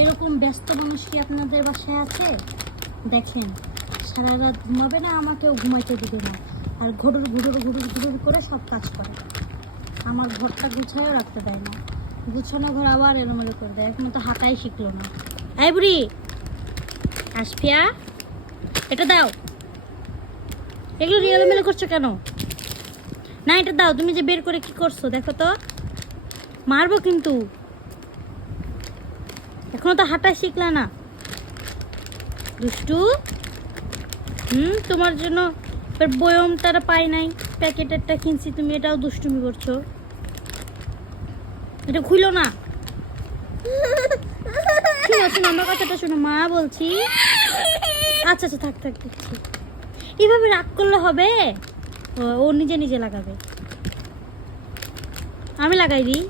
এরকম ব্যস্ত মানুষ কি আপনাদের বাসায় আছে? দেখেন, সারা রাত ঘুমাবে না, আমাকেও ঘুমাইতে দিবে না, আর ঘুরুর ঘুরুর ঘুরুর ঘুরুর করে সব কাজ করে। আমার ঘরটা গুছায়ও রাখতে দেয় না, গুছানো ঘর আবার এলোমেলো করে দেয়। এখন তো হাঁটাই শিখলো না। এই বুড়ি আসফিয়া, এটা দাও। এগুলো এলোমেলো করছো কেন? না এটা দাও। তুমি যে বের করে কি করছো দেখো তো, মারবো কিন্তু। এখনো তো হাঁটা শিখলা না, দুষ্টু। তোমার জন্য বয়মটা পাই নাই, প্যাকেটেরটা কিনছি, তুমি এটাও দুষ্টুমি করছো। এটা খুইলো না। ঠিক আছে, আমার কথাটা শোনো, মা বলছি। আচ্ছা আচ্ছা, থাক থাক দিচ্ছি। এইভাবে রাগ করলে হবে? ও নিজে নিজে লাগাবে, আমি লাগাই দিই।